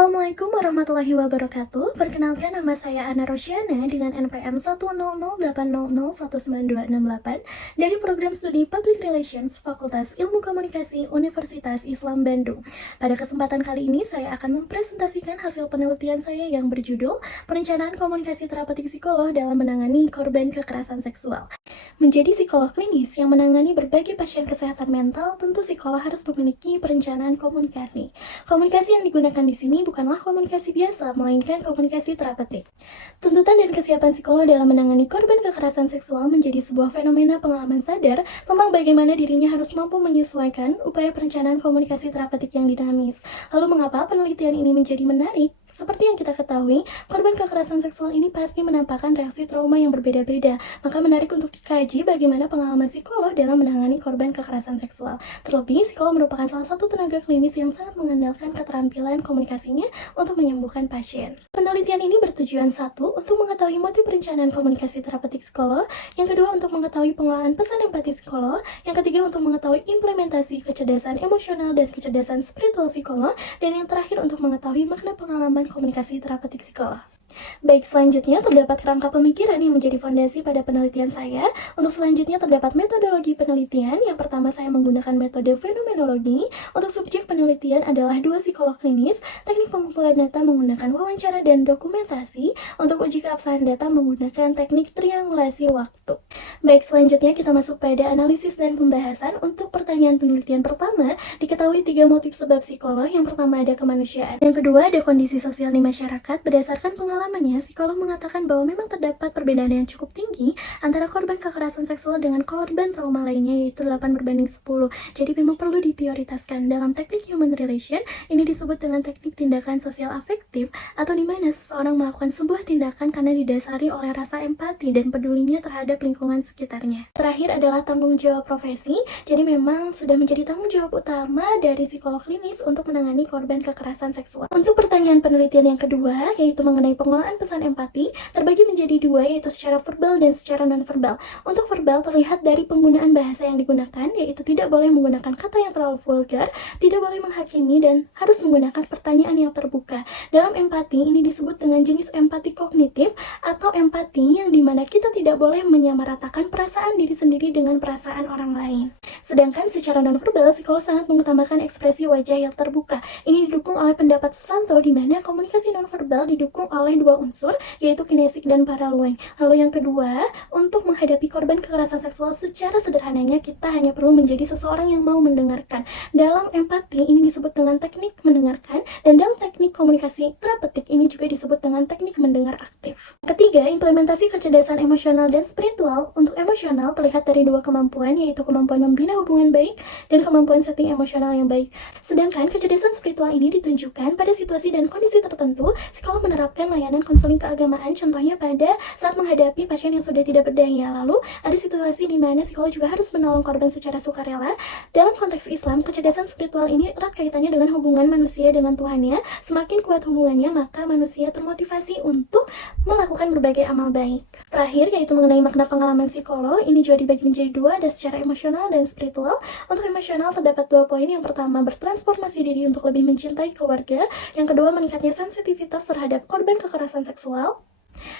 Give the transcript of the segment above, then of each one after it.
Assalamualaikum warahmatullahi wabarakatuh. Perkenalkan, nama saya Ana Rosyana dengan NPM 10080019268 dari program studi Public Relations Fakultas Ilmu Komunikasi Universitas Islam Bandung. Pada kesempatan kali ini saya akan mempresentasikan hasil penelitian saya yang berjudul Perencanaan Komunikasi Terapeutik Psikolog dalam menangani korban kekerasan seksual. Menjadi psikolog klinis yang menangani berbagai pasien kesehatan mental, tentu psikolog harus memiliki perencanaan komunikasi. Komunikasi yang digunakan di sini bukanlah komunikasi biasa, melainkan komunikasi terapeutik. Tuntutan dan kesiapan psikolog dalam menangani korban kekerasan seksual menjadi sebuah fenomena pengalaman sadar tentang bagaimana dirinya harus mampu menyesuaikan upaya perencanaan komunikasi terapeutik yang dinamis. Lalu mengapa penelitian ini menjadi menarik? Seperti yang kita ketahui, korban kekerasan seksual ini pasti menampakkan reaksi trauma yang berbeda-beda. Maka menarik untuk dikaji bagaimana pengalaman psikolog dalam menangani korban kekerasan seksual. Terlebih, psikolog merupakan salah satu tenaga klinis yang sangat mengandalkan keterampilan komunikasinya untuk menyembuhkan pasien. Penelitian ini bertujuan satu, untuk mengetahui motif perencanaan komunikasi terapeutik psikolog, yang kedua untuk mengetahui pengolahan pesan empati psikolog, yang ketiga untuk mengetahui implementasi kecerdasan emosional dan kecerdasan spiritual psikolog, dan yang terakhir untuk mengetahui makna pengalaman komunikasi terapeutik psikolog. Baik, selanjutnya terdapat kerangka pemikiran yang menjadi fondasi pada penelitian saya. Untuk selanjutnya terdapat metodologi penelitian. Yang pertama saya menggunakan metode fenomenologi. Untuk subjek penelitian adalah 2 psikolog klinis, teknik pengumpulan data menggunakan wawancara dan dokumentasi. Untuk uji keabsahan data menggunakan teknik triangulasi waktu. Baik, selanjutnya kita masuk pada analisis dan pembahasan. Untuk pertanyaan penelitian pertama, diketahui 3 motif sebab psikolog. Yang pertama ada kemanusiaan. Yang kedua ada kondisi sosial di masyarakat. Berdasarkan pengalamannya, psikolog mengatakan bahwa memang terdapat perbedaan yang cukup tinggi antara korban kekerasan seksual dengan korban trauma lainnya, yaitu 8:10. Jadi memang perlu diprioritaskan. Dalam teknik human relation, ini disebut dengan teknik tindakan sosial afektif, atau di mana seseorang melakukan sebuah tindakan karena didasari oleh rasa empati dan pedulinya terhadap lingkungan sekitarnya. Terakhir adalah tanggung jawab profesi. Jadi memang sudah menjadi tanggung jawab utama dari psikolog klinis untuk menangani korban kekerasan seksual. Untuk pertanyaan penelitian yang kedua, yaitu mengenai pengolahan pesan empati, terbagi menjadi 2, yaitu secara verbal dan secara non-verbal. Untuk verbal terlihat dari penggunaan bahasa yang digunakan, yaitu tidak boleh menggunakan kata yang terlalu vulgar, tidak boleh menghakimi, dan harus menggunakan pertanyaan yang terbuka. Dalam empati, ini disebut dengan jenis empati kognitif atau empati yang dimana kita tidak boleh menyamaratakan perasaan diri sendiri dengan perasaan orang lain. Sedangkan secara non-verbal, psikolog sangat mengutamakan ekspresi wajah yang terbuka. Ini didukung oleh pendapat Susanto, di mana komunikasi non-verbal didukung oleh 2 unsur, yaitu kinesik dan paralueng. Lalu yang kedua, untuk menghadapi korban kekerasan seksual secara sederhananya, kita hanya perlu menjadi seseorang yang mau mendengarkan. Dalam empati, ini disebut dengan teknik mendengarkan, dan dalam teknik komunikasi terapeutik ini juga disebut dengan teknik mendengar aktif. Ketiga, implementasi kecerdasan emosional dan spiritual. Untuk emosional terlihat dari 2 kemampuan, yaitu kemampuan membina hubungan baik dan kemampuan setting emosional yang baik. Sedangkan kecerdasan spiritual ini ditunjukkan pada situasi dan kondisi tertentu. Psikolog menerapkan layanan konseling keagamaan, contohnya pada saat menghadapi pasien yang sudah tidak berdaya. Lalu ada situasi di mana psikolog juga harus menolong korban secara sukarela. Dalam konteks Islam, kecerdasan spiritual ini erat kaitannya dengan hubungan manusia dengan Tuhannya. Semakin kuat hubungannya, maka manusia termotivasi untuk melakukan berbagai amal baik. Terakhir, yaitu mengenai makna pengalaman psikolog, ini juga dibagi menjadi 2, ada secara emosional dan spiritual. Untuk emosional terdapat 2 poin. Yang pertama, bertransformasi diri untuk lebih mencintai keluarga. Yang kedua, meningkatnya sensitivitas terhadap korban kekerasan seksual.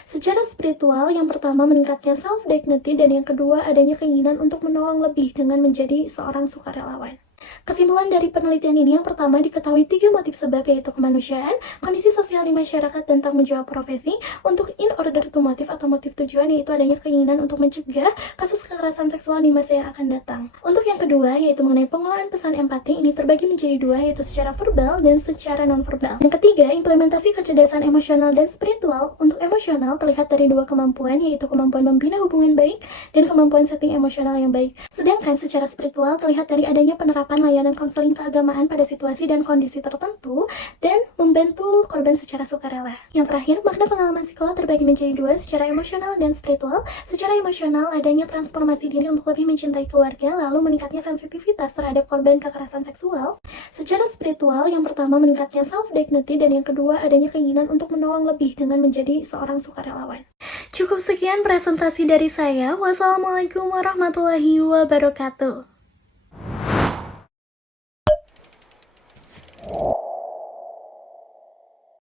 Secara spiritual, yang pertama meningkatnya self-dignity, dan yang kedua adanya keinginan untuk menolong lebih dengan menjadi seorang sukarelawan. Kesimpulan dari penelitian ini, yang pertama diketahui 3 motif sebab, yaitu kemanusiaan, kondisi sosial di masyarakat, dan tanggung jawab profesi. Untuk in order to motif atau motif tujuan, yaitu adanya keinginan untuk mencegah kasus kekerasan seksual di masa yang akan datang. Untuk yang kedua, yaitu mengenai pengolahan pesan empati, ini terbagi menjadi 2, yaitu secara verbal dan secara non-verbal. Yang ketiga, implementasi kecerdasan emosional dan spiritual. Untuk emosional terlihat dari 2 kemampuan, yaitu kemampuan membina hubungan baik dan kemampuan setting emosional yang baik. Sedangkan secara spiritual terlihat dari adanya penerapan layanan konseling keagamaan pada situasi dan kondisi tertentu, dan membantu korban secara sukarela. Yang terakhir, makna pengalaman psikolog terbagi menjadi 2, secara emosional dan spiritual. Secara emosional, adanya transformasi diri untuk lebih mencintai keluarga, lalu meningkatnya sensitivitas terhadap korban kekerasan seksual. Secara spiritual, yang pertama meningkatnya self-dignity, dan yang kedua adanya keinginan untuk menolong lebih dengan menjadi seorang sukarelawan. Cukup sekian presentasi dari saya. Wassalamualaikum warahmatullahi wabarakatuh.